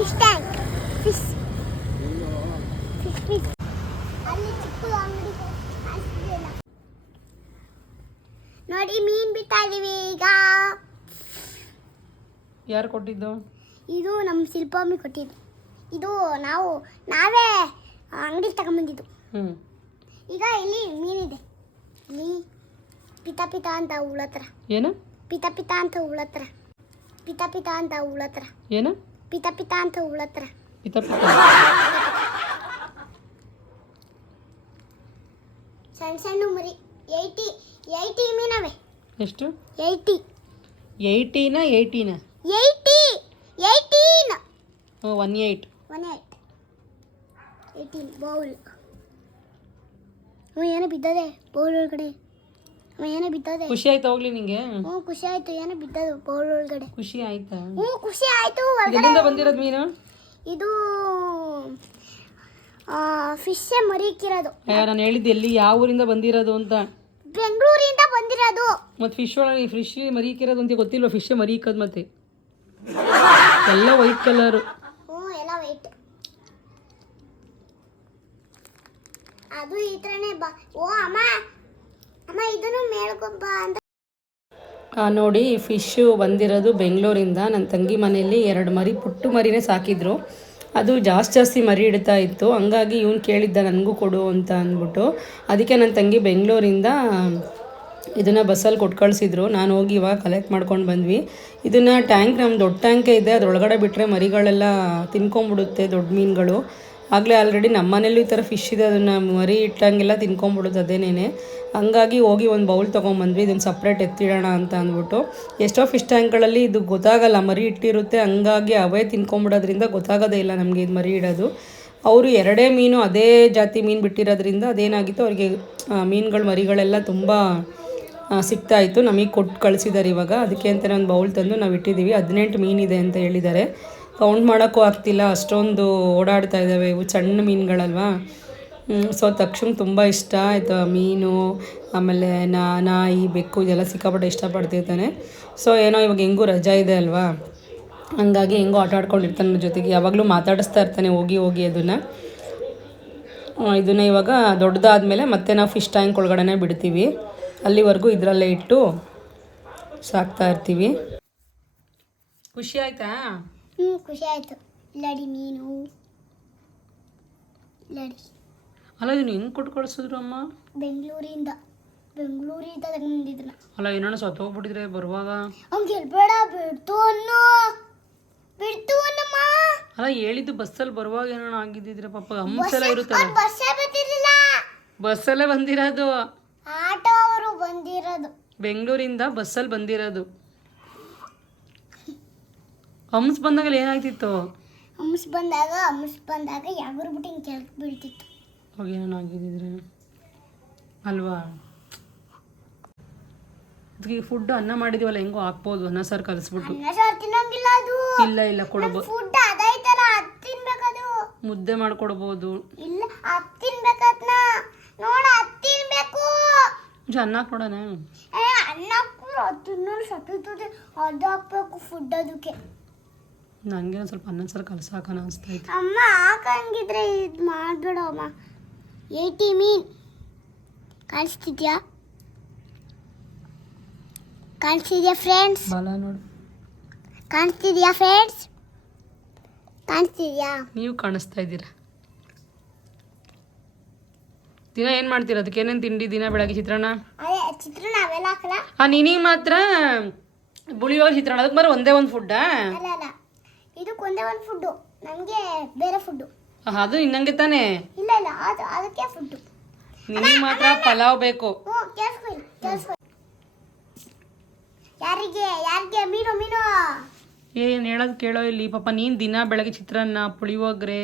Fish tank fish fish fish ಅಲ್ಲಿ ಚಿಕ್ಕ ಅಂಗಡಿ ನೋಡಿ ಮೀನ್ ಬಿತ್ತಾ ಇದೀವಿ ಈಗ. ಯಾರು ಕೊಟ್ಟಿದ್ದು? ಇದು ನಮ್ಮ ಶಿಲ್ಪಾಮಿ ಕೊಟ್ಟಿದ್ದು. ಇದು ನಾವು ನಾವೇ ಅಂಗಡಿ ತಗೊಂಬಂದಿದ್ದು. ಹ್ಞೂ ಈಗ ಇಲ್ಲಿ ಮೀನಿದೆ. ಇಲ್ಲಿ ಪಿತ ಪಿತ ಅಂತ ಉಳತ್ರ ಏನು? ಪಿತ ಪಿತ ಅಂತ ಉಳತ್ರ ಪಿತ ಪಿತ ಅಂತ ಉಳತ್ರ ಏನು? ಪಿತ ಪಿತ ಅಂತ ಉಳತ್ರ. ಪಿತ ಪಿತ. ಸಣ್ಣ ಸಣ್ಣ ಮರಿ ಏಯ್ಟಿ ಏಯ್ಟಿ ಮೀನವೆ. ಎಷ್ಟು? ಏಯ್ಟಿ. ಏಯ್ಟಿನ ಏಯ್ಟೀನ eighty eighteen one eight. One eight. Eighteen bowl ಹ್ಞೂ ಏನೋ ಬಿದ್ದದೆ? ಬೌಲ್ ಒಳಗಡೆ. ಏನೋ ಬಿದ್ದದೆ? ಖುಷಿ ಆಯ್ತಾ ಹೋಗ್ಲಿ ನಿಂಗೆ? ಹ್ಞೂ ಖುಷಿ ಆಯ್ತು ಏನೋ ಬಿದ್ದದು ಬೌಲ್ ಒಳಗಡೆ ಖುಷಿ ಆಯ್ತಾ? ಹ್ಞೂ ಖುಷಿ ಆಯ್ತು ಒಳಗಡೆ. ಎಲ್ಲಿಂದ ಬಂದಿರೋದು ಮೀನು? ಇದು ಫಿಶ್ ಮರಿಕಿರೋದು. ನಾನು ಹೇಳಿದ್ದು ಎಲ್ಲಿ ಯಾವ ಊರಿಂದ ಬಂದಿರೋದು ಅಂತ. ಬೆಂಗಳೂರಿಂದ ಬಂದಿರೋದು. ಮತ್ತು ಫಿಶ್ ಒಳಗೆ ಫಿಶ್ ಮರೀಕಿರೋದು ಅಂತ ಗೊತ್ತಿಲ್ಲ ಫಿಶ್ ಮರೀಕದ್ ಮತ್ತೆ. ಎಲ್ಲ ವೈಟ್ ಕಲರು ಹ್ಞೂ ಎಲ್ಲ ವೈಟ್ ಅದು ಈ ಥರನೇ ಬಾ ಓ ಅಮ್ಮ ಅಮ್ಮ ಇದನ್ನು ಮೇಳ್ಕೊಂಬ ಅಂತ ನೋಡಿ ಫಿಶ್ಶು ಬಂದಿರೋದು ಬೆಂಗಳೂರಿಂದ. ನನ್ನ ತಂಗಿ ಮನೆಯಲ್ಲಿ ಎರಡು ಮರಿ, ಪುಟ್ಟು ಮರಿನೇ ಸಾಕಿದ್ರು. ಅದು ಜಾಸ್ತಿ ಜಾಸ್ತಿ ಮರಿ ಇಡ್ತಾ ಇತ್ತು. ಹಂಗಾಗಿ ಇವನು ಕೇಳಿದ್ದ, ನನಗೂ ಕೊಡು ಅಂತ ಅಂದ್ಬಿಟ್ಟು. ಅದಕ್ಕೆ ನನ್ನ ತಂಗಿ ಬೆಂಗಳೂರಿಂದ ಇದನ್ನು ಬಸ್ಸಲ್ಲಿ ಕೊಟ್ಟು ಕಳಿಸಿದ್ರು ನಾನು ಹೋಗಿ ಇವಾಗ ಕಲೆಕ್ಟ್ ಮಾಡ್ಕೊಂಡು ಬಂದ್ವಿ. ಇದನ್ನು ಟ್ಯಾಂಕ್ ನಮ್ಮ ದೊಡ್ಡ ಟ್ಯಾಂಕೇ ಇದೆ. ಅದರೊಳಗಡೆ ಬಿಟ್ಟರೆ ಮರಿಗಳೆಲ್ಲ ತಿನ್ಕೊಂಬಿಡುತ್ತೆ ದೊಡ್ಡ ಮೀನುಗಳು. ಆಗಲೇ ಆಲ್ರೆಡಿ ನಮ್ಮ ಮನೇಲೂ ಈ ಥರ ಫಿಶ್ ಇದೆ, ಅದನ್ನು ಮರಿ ಇಟ್ಟಂಗೆಲ್ಲ ತಿನ್ಕೊಂಬಿಡೋದು ಅದೇನೇ ಹಂಗಾಗಿ ಹೋಗಿ ಒಂದು ಬೌಲ್ ತೊಗೊಂಬಂದ್ವಿ ಇದನ್ನು ಸಪ್ರೇಟ್ ಎತ್ತಿಡೋಣ ಅಂತ ಅಂದ್ಬಿಟ್ಟು. ಎಷ್ಟೋ ಫಿಶ್ ಟ್ಯಾಂಕ್ಗಳಲ್ಲಿ ಇದು ಗೊತ್ತಾಗಲ್ಲ, ಮರಿ ಇಟ್ಟಿರುತ್ತೆ, ಹಂಗಾಗಿ ಅವೇ ತಿನ್ಕೊಂಬಿಡೋದ್ರಿಂದ ಗೊತ್ತಾಗೋದೇ ಇಲ್ಲ ನಮಗೆ ಇದು ಮರಿ ಇಡೋದು. ಅವರು ಎರಡೇ ಮೀನು ಅದೇ ಜಾತಿ ಮೀನು ಬಿಟ್ಟಿರೋದ್ರಿಂದ ಅದೇನಾಗಿತ್ತು, ಅವರಿಗೆ ಮೀನುಗಳು, ಮರಿಗಳೆಲ್ಲ ತುಂಬ ಸಿಗ್ತಾಯಿತ್ತು. ನಮಗೆ ಕೊಟ್ಟು ಕಳಿಸಿದ್ದಾರೆ ಇವಾಗ. ಅದಕ್ಕೆ ಅಂತಲೇ ಒಂದು ಬೌಲ್ ತಂದು ನಾವು ಇಟ್ಟಿದ್ದೀವಿ ಹದಿನೆಂಟು ಮೀನಿದೆ ಅಂತ ಹೇಳಿದ್ದಾರೆ ಕೌಂಟ್ ಮಾಡೋಕ್ಕೂ ಆಗ್ತಿಲ್ಲ. ಅಷ್ಟೊಂದು ಓಡಾಡ್ತಾ ಇದ್ದಾವೆ ಇವು ಸಣ್ಣ ಮೀನುಗಳಲ್ವಾ? ಸೊ ತಕ್ಷಣ ತುಂಬ ಇಷ್ಟ ಆಯಿತು. ಮೀನು, ಆಮೇಲೆ ನಾಯಿ, ಬೆಕ್ಕು ಇದೆಲ್ಲ ಸಿಕ್ಕಾಪಟ್ಟೆ ಇಷ್ಟಪಡ್ತಿರ್ತಾನೆ. ಸೊ ಏನೋ ಇವಾಗ ಹೆಂಗೂ ರಜಾ ಇದೆ ಅಲ್ವಾ? ಹಂಗಾಗಿ ಹೆಂಗೋ ಆಟ ಆಡ್ಕೊಂಡಿರ್ತಾನೆ ನನ್ನ ಜೊತೆಗೆ. ಯಾವಾಗಲೂ ಮಾತಾಡಿಸ್ತಾ ಇರ್ತಾನೆ ಹೋಗಿ ಹೋಗಿ ಅದನ್ನು. ಇದನ್ನು ಇವಾಗ ದೊಡ್ಡದಾದ್ಮೇಲೆ ಮತ್ತೆ ನಾವು ಫಿಶ್ ಟ್ಯಾಂಕ್ ಒಳಗಡೆ ಬಿಡ್ತೀವಿ. ಅಲ್ಲಿವರೆಗೂ ಇದರಲ್ಲೇ ಇಟ್ಟು ಸಾಕ್ತಾ ಇರ್ತೀವಿ. ಖುಷಿ ಆಯ್ತಾ? ಹ್ಞೂ ಖುಷಿ ಆಯಿತು. ಇಲ್ಲಡಿ ಮೀನು. ಇಲ್ಲಡಿ. ಅಲ್ಲ ಇದನ್ನು ಹೆಂಗೆ ಕೊಟ್ಟು ಕಳಿಸಿದ್ರು ಅಮ್ಮ? ಬೆಂಗಳೂರಿಂದ. ಬೆಂಗಳೂರಿಂದ ತಗೊಂಡಿದ್ದನ್ನ ಅಲ್ಲ ಏನೋ ಸತ್ತು ಹೋಗ್ಬಿಟ್ಟಿದ್ರೆ ಬರುವಾಗ? ಅವ್ನಿಗೆ ಹೇಳ್ಬೇಡ ಬಿಡ್ತು ಅನ್ನೋ. ಬಿಡ್ತು ಅನ್ನಮ್ಮ. ಅಲ್ಲ ಹೇಳಿದ್ದು ಬಸ್ಸಲ್ಲಿ ಬರುವಾಗ ಏನೋ ಆಗಿದ್ದಿದ್ರೆ ಪಾಪ ಹಂಸೆಲ್ಲ ಇರುತ್ತಲ್ಲ? ಅವ್ರು ಬಸ್ಸೇ ಬಂದಿರಲಿಲ್ಲ. ಬಸ್ಸಲ್ಲೇ ಬಂದಿರೋದು? ಆಟೋ ಅವರು ಬಂದಿರೋದು. ಬೆಂಗಳೂರಿಂದ ಬಸ್ಸಲ್ಲಿ ಬಂದಿರೋದು. ಹಂಸ್ ಬಂದಾಗ ಏನಾಗ್ತಿತ್ತು? ಹಮ್ಸ್ ಬಂದಾಗ ಹಮ್ಸ್ ಬಂದಾಗ ಯಾಗರ ಬಿಟ್ಟು ಹಿಂಗೆ ಕೆಳಗೆ ಬೀಳ್ತಿತ್ತು. ಅವಾಗ ಏನೋ ಆಗಿದ್ದಿದ್ರೆ? ಅಲ್ವಾ? ಅದಕ್ಕೆ ಫುಡ್ ಅನ್ನ ಮಾಡಿದೀವಲ್ಲ ಹೆಂಗೋ ಹಾಕ್ಬೋದು ಅನ್ನ ಸಾರು ಕಲಿಸ್ಬಿಟ್ಟು. ತಿನ್ನಂಗಿಲ್ಲ ಅದು. ಇಲ್ಲ ಇಲ್ಲ ಕೊಡ್ಬೋದು ಫುಡ್ ಅದು ತಿನ್ಬೇಕದು. ಮುದ್ದೆ ಮಾಡ್ಕೊಡ್ಬೋದು. ಇಲ್ಲ ಅದ್ ತಿನ್ಬೇಕದ್ನ ನೋಡ ಅದ್ ತಿನ್ಬೇಕು. ಜ ಅನ್ನ ಹಾಕ್ ನೋಡೋಣ ಏ ಅನ್ನ ಕೂಡ ತಿನ್ನೋರು ಸತ್ತು ಅದು ಹಾಕ್ಬೇಕು ಫುಡ್ ಅದಕ್ಕೆ. ನನಗೆ ಸ್ವಲ್ಪ ಅನ್ನ ಸಾರು ಕಲ್ಸಾಕನ ಅನಿಸ್ತೈತೆ ಅಮ್ಮ ಹಾಕಂಗಿದ್ರೆ ಇದು ಮಾಡಬೇಡ ಅಮ್ಮ ಏಯ್ಟಿ ಮೀನ್. ಕಾಣಿಸ್ತಿದ್ಯಾ ಕಾಣಿಸ್ತಿದ್ಯಾ ಫ್ರೆಂಡ್ಸ್ ಬಲ ನೋಡು. ಕಾಣಿಸ್ತಿದ್ಯಾ ಫ್ರೆಂಡ್ಸ್ ಕಾಣಿಸ್ತಿದ್ಯಾ ನೀವು ಕಾಣಿಸ್ತಾ ಇದ್ದೀರಾ? ದಿನ ಏನು ಮಾಡ್ತೀರಾ? ಅದಕ್ಕೆ ಏನೇನು ತಿಂಡಿ ದಿನ ಬೆಳಗ್ಗೆ ಚಿತ್ರಣ ಅದೇ ಚಿತ್ರಾನ್ನ ಅವೆಲ್ಲ ಹಾಕಲ್ಲ? ಆ ನೀನಿಗೆ ಮಾತ್ರ ಬುಳಿಯೋ ಚಿತ್ರಣ ಅದಕ್ಕೆ ಮಾತ್ರ ಒಂದೇ ಒಂದು ಫುಡ್ಡಾ ಅಲ್ಲ ಅಲ್ಲ. ಇದಕ್ಕೆ ಒಂದೇ ಒಂದು ಫುಡ್ಡು ನನಗೆ ಬೇರೆ ಫುಡ್ಡು ಅದು ನಿನ್ನಂಗೆ ತಾನೇ? ಇಲ್ಲ ಇಲ್ಲ ಅದು ಅದಕ್ಕೆ ಫುಡ್ಡು ನಿನಗೆ ಮಾತ್ರ ಪಲಾವ್ ಬೇಕು. ಹ್ಞೂ ಯಾರಿಗೆ ಯಾರಿಗೆ? ಮೀನು ಮೀನು. ಏನು ಹೇಳೋದು ಕೇಳೋ ಇಲ್ಲಿ ಪಾಪ ನೀನು ದಿನ ಬೆಳಗ್ಗೆ ಚಿತ್ರಾನ್ನ ಪುಳಿಯೋಗರೆ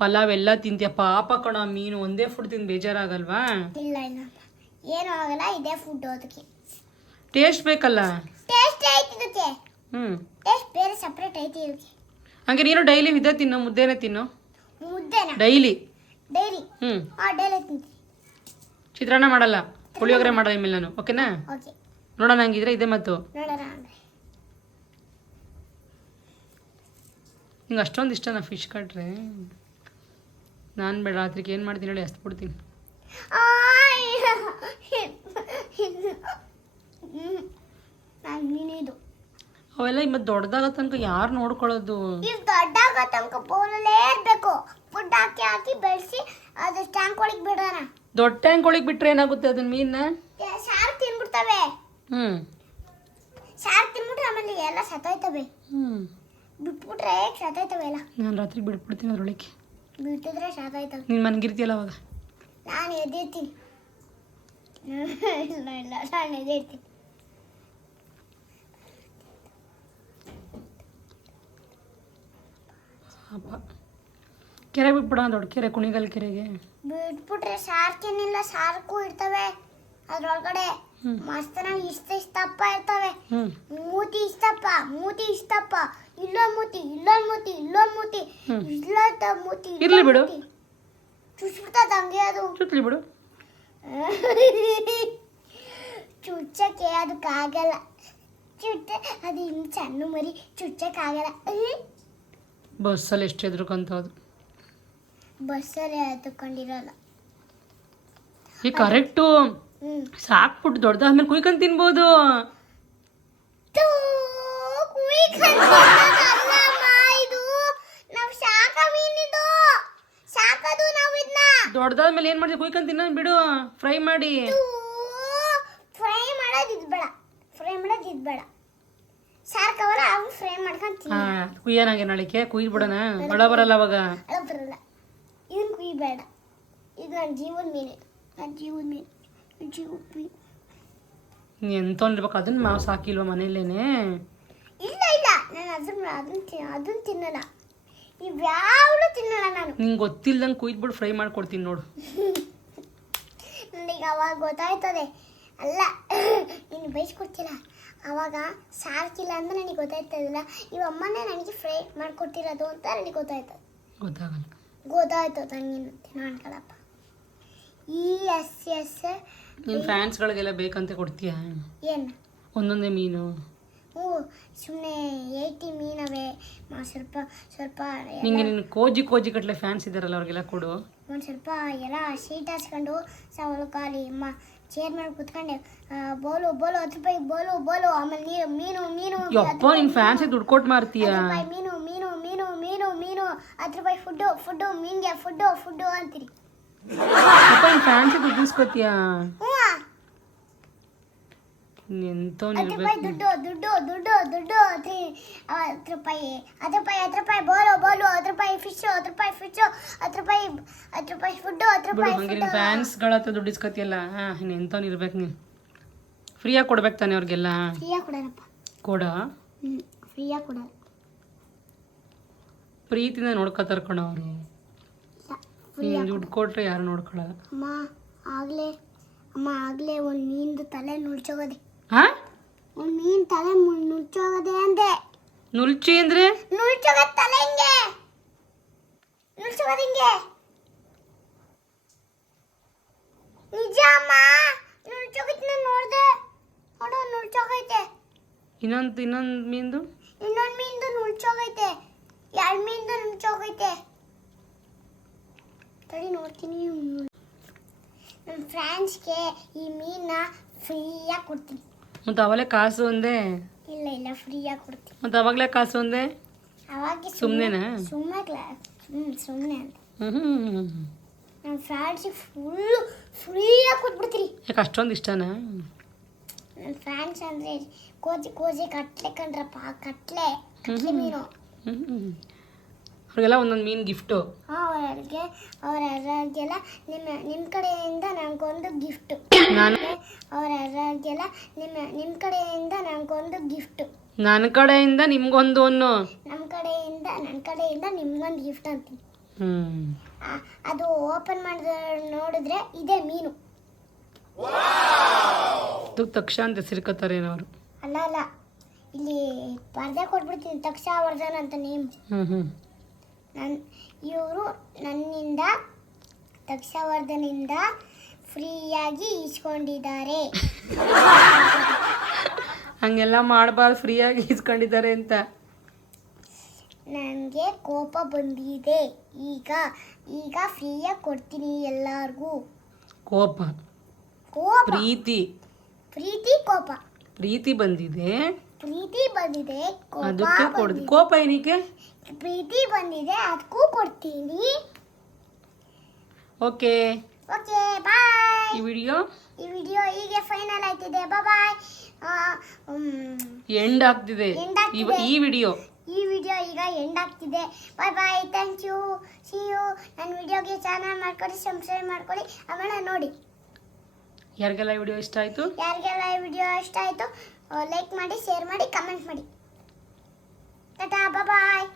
ಪಲಾವ್ ಎಲ್ಲ ತಿಂತೀಯ. ಪಾಪ ಕಣ ಮೀನು ಒಂದೇ ಫುಡ್ ತಿಂದು ಬೇಜಾರಾಗಲ್ವಾ? ಇಲ್ಲ ಇಲ್ಲ ಏನು ಆಗಲ್ಲ ಇದೇ ಫುಡ್ ಅದಕ್ಕೆ. ಟೇಸ್ಟ್ ಬೇಕಲ್ಲ? ಟೇಸ್ಟ್ ಐತಿ ಇದಕ್ಕೆ. ಹ್ಞೂ ಟೇಸ್ಟ್ ಬೇರೆ ಸಪ್ರೇಟ್ ಐತಿ ಇದಕ್ಕೆ. ಹಂಗೆ ನೀನು ಡೈಲಿ ಇದೇ ತಿನ್ನೋ ಮುದ್ದೆನೇ ತಿನ್ನೋ. ಮುದ್ದೆನ? ಡೈಲಿ. ಡೈರಿ ಹ್ಞೂ ಆ ಡೈಲಿ ತಿಂತೀನಿ. ಚಿತ್ರಾನ್ನ ಮಾಡಲ್ಲ ಪುಳಿಯೋಗರೆ ಮಾಡೋ ಇಮೇಲೆ ನಾನು ಓಕೆನಾ? ಓಕೆ. ನೋಡೋಣ ಹಂಗಿದ್ರೆ ಇದೆ ಮತ್ತು. ನೋಡೋಣ ನಿಂಗೆ ಅಷ್ಟೊಂದು ಇಷ್ಟನಾ ಫಿಶ್ ಕಟ್ರೆ. ನಾನು ಬೇಡ ರಾತ್ರಿಗೆ ಏನು ಮಾಡ್ತೀನಿ ಹೇಳಿ ಅಷ್ಟು ಬಿಡ್ತೀನಿ ನೀನಿದು ಅವೆಲ್ಲ ಮತ್ತೆ ದೊಡ್ಡದಾಗ ತನಕ ಯಾರು ನೋಡ್ಕೊಳ್ಳೋದು? ಇವ್ ದೊಡ್ಡಾಗ ತನಕ ಬೋಲಲ್ಲೇ ಇರಬೇಕು. ಫುಡ್ ಹಾಕಿ ಹಾಕಿ ಬೆಳೆಸಿ ಅದು ಟ್ಯಾಂಕ್ ಒಳಗೆ ಬಿಡೋಣ. ದೊಡ್ಡ ಟ್ಯಾಂಕ್ ಒಳಗೆ ಬಿಟ್ರೆ ಏನಾಗುತ್ತೆ ಅದನ್ನ ಮೀನ್ನ ಶಾರ್ಕ್ ತಿನ್ಬಿಡ್ತವೆ. ಹ್ಮ್. ಶಾರ್ಕ್ ತಿನ್ಬಿಟ್ರೆ ಆಮೇಲೆ ಎಲ್ಲ ಸತ್ತೋಯ್ತವೆ. ಹ್ಮ್. ಬಿಟ್ಬಿಟ್ರೆ ಸತ್ತೋಯ್ತವೆ ಎಲ್ಲ. ನಾನು ರಾತ್ರಿ ಬಿಟ್ಬಿಡ್ತೀನಿ ಅದ್ರೊಳಗೆ ಬಿಟ್ಟಿದ್ರೆ ಸತ್ತೋಯ್ತವೆ. ನೀನು ಮನ್ಗಿರ್ತೀಯಲ್ಲ ಅವಾಗ? ನಾನು ಎದ್ದಿರ್ತೀನಿ ಇಲ್ಲ ಇಲ್ಲ ನಾನು ಎದ್ದಿರ್ತೀನಿ ಅಪ್ಪ ಕೆರೆ ಬಿಟ್ಬಿಡ ದೊಡ್ಡ ಕೆರೆ ಕುಣಿಗಲ್ ಕೆರೆಗೆ. ಬಿಟ್ಬಿಟ್ರೆ ಸಾರ್ಕೇನಿಲ್ಲ ಸಾರ್ಕು ಇರ್ತವೆ. ಅದ್ರೊಳಗಡೆ ಮಸ್ತನಾಗಿ ಇಷ್ಟ ಇಷ್ಟಪ್ಪ ಇರ್ತವೆ. ಮೂತಿ ಇಷ್ಟಪ್ಪ ಮೂತಿ ಇಷ್ಟಪ್ಪ. ಇಲ್ಲೊಂದ್ ಮೂತಿ ಇಲ್ಲೊಂದ್ ಮೂತಿ ಇಲ್ಲೊಂದ್ ಮೂತಿ. ಇಲ್ಲ ಇಲ್ಲೊಂದ್ ಮೂತಿ ಇರ್ಲಿ ಬಿಡು. ಚುಚ್ಬಿಡ್ತದ ಹಂಗೆ ಅದು. ಸುತ್ತಲಿ ಬಿಡು. ಚುಚ್ಚಕ್ಕೆ ಅದಕ್ಕಾಗಲ್ಲ ಚುಚ್ಚ ಅದು ಇನ್ನು ಸಣ್ಣ ಮರಿ ಚುಚ್ಚಕ್ಕಾಗಲ್ಲ. ಬಸ್ಸಲ್ಲಿ ಎಷ್ಟು ಹೆದ್ರುಕಂತವ್ದು ಬಸ್ಸಲ್ಲಿ ಹತ್ಕೊಂಡಿರಲ್ಲ ಈ ಕರೆಕ್ಟು. ಸಾಕ್ಬಿಟ್ಟು ದೊಡ್ಡದಾದ ಮೇಲೆ ಕುಯ್ಕೊಂಡು ತಿನ್ಬೋದು ದೊಡ್ಡದಾದ್ಮೇಲೆ ಏನು ಮಾಡ್ತೀವಿ ಕುಯ್ಕೊಂಡು ತಿನ್ನೋದು ಬಿಡು ಫ್ರೈ ಮಾಡಿ. ಫ್ರೈ ಮಾಡೋದು ಬೇಡ ಫ್ರೈ ಮಾಡೋದು ಬೇಡ ಸಾರ್ಕವಲ್ಲ ಅವು ಫ್ರೈ ಮಾಡ್ಕೊಂತೀನಿ. ಹಾಂ ಕುಯ್ಯನಾಗೆ ನಾಳಿಕೆ ಕುಯ್ದು ಬಿಡೋಣ ಒಳ ಬರಲ್ಲ ಅವಾಗ. ಅದು ಬರಲ್ಲ. ಇದನ್ನ ಕುಯ್ಬೇಡ. ಇದು ನನ್ನ ಜೀವದ ಮೀನು ನನ್ನ ಜೀವದ ಮೀನು ಜೀವದ ಮೀನು ಎಂತೊಂದಿರ್ಬೇಕು ಅದನ್ನ ನಾವು ಸಾಕಿಲ್ವ ಮನೇಲೇನೆ ಇಲ್ಲ ಇಲ್ಲ. ನಾನು ಅದನ್ನ ಅದನ್ನ ತಿನ್ನ ಅದನ್ನ ತಿನ್ನಲ್ಲ. ಇವ್ಯಾವಳು ತಿನ್ನಲ್ಲ ನಾನು. ನಿಂಗೆ ಗೊತ್ತಿಲ್ದಂಗೆ ಕುಯ್ದ್ಬಿಟ್ಟು ಫ್ರೈ ಮಾಡ್ಕೊಡ್ತೀನಿ ನೋಡು. ನನಗೆ ಅವಾಗ ಗೊತ್ತಾಯ್ತದೆ. ಅಲ್ಲ ನೀನು ಬೈಸ್ಕೊಡ್ತಿಲ್ಲ ಅವಾಗ ಸಾಕಿಲ್ಲ ಅಂತ ನನಗೆ ಗೊತ್ತಾಯ್ತದಿಲ್ಲ ಇವ ಅಮ್ಮನೇ ನನಗೆ ಫ್ರೈ ಮಾಡ್ಕೊಟ್ಟಿರೋದು ಅಂತ ನನಗೆ ಗೊತ್ತಾಯ್ತು. ಗೊತ್ತಾಗಲ್ಲ. ಗೊತ್ತಾಯ್ತು ತಂಗಿನ ತಿನ್ನೋ ಅನ್ಕಲ್ಲಪ್ಪ ಈ ಎಸ್ ಎಸ್ ನಿನ್ನ ಫ್ಯಾನ್ಸ್ಗಳಿಗೆಲ್ಲ ಬೇಕಂತ ಕೊಡ್ತೀಯಾ? ಏನು? ಒಂದೊಂದೇ ಮೀನು. ಓ ಸುಮ್ಮನೆ ಏಯ್ಟಿ ಮೀನವೇ. ಮ- ಸ್ವಲ್ಪ ಸ್ವಲ್ಪ ನಿಂಗೆ ನಿನ್ನ ಕೋಜಿ ಕೋಜಿ ಕಟ್ಟಲೆ ಫ್ಯಾನ್ಸ್ ಇದ್ದಾರಲ್ಲ ಅವ್ರಿಗೆಲ್ಲ ಕೊಡು. ಒಂದು ಸ್ವಲ್ಪ ಎಲ್ಲ ಶೀಟ್ ಹಾಸ್ಕೊಂಡು ಸಾವಲು ಖಾಲಿ ಮ ಚೇರ್ ಮೇಲೆ ಕುತ್ಕೊಂಡೆ. ಬೋಲು ಬೋಲು ಹತ್ತು ರೂಪಾಯಿ ಬೋಲು ಬೋಲು ಆಮೇಲೆ ನೀರು ಮೀನು ಮೀನು ಯಪ್ಪ ನಿನ್ನ ಫ್ಯಾನ್ಸಿ ದುಡ್ಡು ಕೊಟ್ಟು ಮಾರ್ತೀಯಾ? ಮೀನು ಮೀನು ಮೀನು ಮೀನು ಮೀನು ಹತ್ತು ರೂಪಾಯಿ ಫುಡ್ಡು ಫುಡ್ಡು ಮೀನ್ಗೆ ಫುಡ್ಡು ಫುಡ್ಡು ಅಂತೀರಿ. ಯಪ್ಪ ನಿನ್ನ ಫ್ಯಾನ್ಸಿಗೆ ದುಡ್ಡು ಇಸ್ಕೊತೀಯಾ ಹ್ಞೂ ಎಂತವ್ನು ಇರ್ಬೇಕು ದುಡ್ಡು ದುಡ್ಡು ದುಡ್ಡು ದುಡ್ಡು ಹತ್ತು ಹತ್ತು ರೂಪಾಯಿ ಹತ್ತು ರೂಪಾಯಿ ಹತ್ತು ರೂಪಾಯಿ ಬೋಲು ಬೋಲು ಹತ್ತು ರೂಪಾಯಿ ಫಿಶು ಹತ್ತು ರೂಪಾಯಿ ಫಿಶು ಹತ್ತು ರೂಪಾಯಿ ಹತ್ತು ರೂಪಾಯಿ ಫುಡ್ಡು ಹತ್ತು ರೂಪಾಯಿ ಹಂಗೆ ಫ್ಯಾನ್ಸ್ಗಳ ಹತ್ರ ದುಡ್ಡು ಇಸ್ಕೊತೀಯಲ್ಲ ಹಾಂ ನೀನು ಇರ್ಬೇಕು ನೀನು. ಫ್ರೀಯಾಗಿ ಕೊಡ್ಬೇಕು ತಾನೆ ಅವ್ರಿಗೆಲ್ಲ. ಫ್ರೀಯಾಗಿ ಕೊಡೋಣಪ್ಪ. ಕೊಡ. ಹ್ಞೂ ಫ್ರೀಯಾಗಿ ಕೊಡೋಣ ಪ್ರೀತಿನ ನೋಡ್ಕೊತಾರ ಕಣ ಅವರು. ನೀನು ದುಡ್ಡು ಕೊಟ್ರೆ ಯಾರು ನೋಡ್ಕೊಳ್ಳಲ್ಲ ಅಮ್ಮ ಆಗಲೇ ಅಮ್ಮ ಆಗಲೇ ಒಂದು ಮೀನ್ದು ತಲೆ ನುಳ್ಚೋಗದೆ. ಮೀನ್ ತಲೆ ನುಲ್ಚೋಗದೆ ಅಂದೆ. ನುಲ್ಚಿ ಅಂದ್ರೆ? ನುಲ್ಚೋಗ ತಲೆ ಹಿಂಗೆ? ನುಲ್ಚೋಗದ ಹಿಂಗೆ? ನಿಜ ಅಮ್ಮ ನುಲ್ಚೋಗಿತ್ ನಾನು ನೋಡ್ದೆ. ನೋಡು ನುಲ್ಚೋಗೈತೆ. ಇನ್ನೊಂದು ಇನ್ನೊಂದು ಮೀನ್ದು? ಇನ್ನೊಂದು ಮೀನ್ದು ನುಲ್ಚೋಗೈತೆ. ಎರಡು ಮೀನ್ದು ನುಲ್ಚೋಗೈತೆ. ತಡಿ ನೋಡ್ತೀನಿ. ನಮ್ಮ ಫ್ರೆಂಡ್ಸ್ಗೆ ಈ ಮೀನ ಫ್ರೀಯಾಗಿ ಕೊಡ್ತೀನಿ. ಮತ್ತು ಅವಾಗಲೇ ಕಾಸು ಒಂದೇ? ಇಲ್ಲ ಇಲ್ಲ ಫ್ರೀಯಾಗಿ ಕೊಡ್ತೀನಿ. ಮತ್ತು ಅವಾಗಲೇ ಕಾಸು ಒಂದೇ? ಅವಾಗ ಸುಮ್ಮನೆ ಸುಮ್ಮನೆ ಕ್ಲಾ ಹ್ಞೂ ಸುಮ್ಮನೆ ಅಂತ. ಹ್ಞೂ ನಮ್ಮ ಫ್ರೆಂಡ್ಸಿಗೆ ಫುಲ್ಲು ಫ್ರೀಯಾಗಿ ಕೊಟ್ಬಿಡ್ತೀರಿ ಯಾಕೆ ಅಷ್ಟೊಂದು ಇಷ್ಟನಾ? ನನ್ನ ಫ್ರೆಂಡ್ಸ್ ಅಂದರೆ ಕೋಜಿ ಕೋಜಿ ಕಟ್ಲೆ ಕಂಡ್ರಪ್ಪ ಕಟ್ಲೆ ಕಟ್ಲೆ ಮೀನು. ಹ್ಞೂ ಅವ್ರಿಗೆಲ್ಲ ಒಂದೊಂದು ಮೀನು ಗಿಫ್ಟು ಅವರಿಗೆ ಅವರೆಲ್ಲರಿಗೆಲ್ಲ ನಿಮ್ಮ ನಿಮ್ಮ ಕಡೆಯಿಂದ ನನಗೊಂದು ಗಿಫ್ಟು ನಾನು ಅವರೆಲ್ಲರಿಗೆಲ್ಲ ನಿಮ್ಮ ನಿಮ್ಮ ಕಡೆಯಿಂದ ನನಗೊಂದು ಗಿಫ್ಟು ನನ್ನ ಕಡೆಯಿಂದ ನಿಮ್ಗೊಂದು ಒಂದು. ನಮ್ಮ ಕಡೆಯಿಂದ ನನ್ನ ಕಡೆಯಿಂದ ನಿಮ್ಗೊಂದು ಗಿಫ್ಟ್ ಅಂತೀನಿ ಆ, ಅದು ಓಪನ್ ಮಾಡಿದ ನೋಡಿದ್ರೆ ಇದೇ ಮೀನು. ಅದಕ್ಕೆ ತಕ್ಷಣ ಅಂತ ಹೆಸರ್ಕೋತಾರೇನೋ ಅವರು ಅಲ್ಲ ಅಲ್ಲ. ಇಲ್ಲಿ ಪರ್ದೆ ಕೊಟ್ಬಿಡ್ತೀನಿ ತಕ್ಷಣ ವರ್ಧನ್ ಅಂತ ನೇಮ್. ಹ್ಞೂ ಹ್ಞೂ ನನ್ನ ಇವರು ನನ್ನಿಂದ ದಕ್ಷವರ್ಧನಿಂದ ಫ್ರೀಯಾಗಿ ಈಸ್ಕೊಂಡಿದ್ದಾರೆ ಹಂಗೆಲ್ಲ ಮಾಡಬಾರ್ದು ಫ್ರೀಯಾಗಿ ಈಸ್ಕೊಂಡಿದ್ದಾರೆ ಅಂತ. ನನಗೆ ಕೋಪ ಬಂದಿದೆ. ಈಗ ಈಗ ಫ್ರೀಯಾಗಿ ಕೊಡ್ತೀನಿ ಎಲ್ಲರಿಗೂ. ಕೋಪ. ಕೋಪ? ಪ್ರೀತಿ. ಪ್ರೀತಿ ಕೋಪ. ಪ್ರೀತಿ ಬಂದಿದೆ. ಪ್ರೀತಿ ಬಂದಿದೆ ಕೋಪ ಅದಕ್ಕೆ ಕೊಡ್ದು ಬಂದಿದೆ. ಕೋಪ ಏನಕ್ಕೆ ಪ್ರೀತಿ ಬಂದಿದೆ ಅದಕ್ಕೂ ಕೊಡ್ತೀನಿ. ಓಕೆ. Okay bye. ಈ ವಿಡಿಯೋ? ಈ ವಿಡಿಯೋ ಹೀಗೆ ಫೈನಲ್ ಆಯ್ತಿದೆ. ಬಾಯ್ ಎಂಡ್ ಆಗ್ತಿದೆ. ಎಂಡ್ ಆಗ್ತಿದೆ. ಈ ವಿಡಿಯೋ. ಈ ವಿಡಿಯೋ ಈಗ ಎಂಡ್ ಆಗ್ತಿದೆ. Bye bye thank you see you ನನ್ನ ವಿಡಿಯೋಗೆ ಚಾನಲ್ ಮಾಡ್ಕೊಳ್ಳಿ ಸಬ್ಸ್ಕ್ರೈಬ್ ಮಾಡ್ಕೊಳ್ಳಿ. ಆಮೇಲೆ ನೋಡಿ. ಯಾರಿಗೆಲ್ಲ ಈ ವಿಡಿಯೋ ಇಷ್ಟ ಆಯಿತು? ಯಾರಿಗೆಲ್ಲ ಈ ವಿಡಿಯೋ ಇಷ್ಟ ಆಯಿತು ಲೈಕ್ ಮಾಡಿ ಶೇರ್ ಮಾಡಿ ಕಮೆಂಟ್ ಮಾಡಿ. ಟಾಟಾ ಬಾಯ್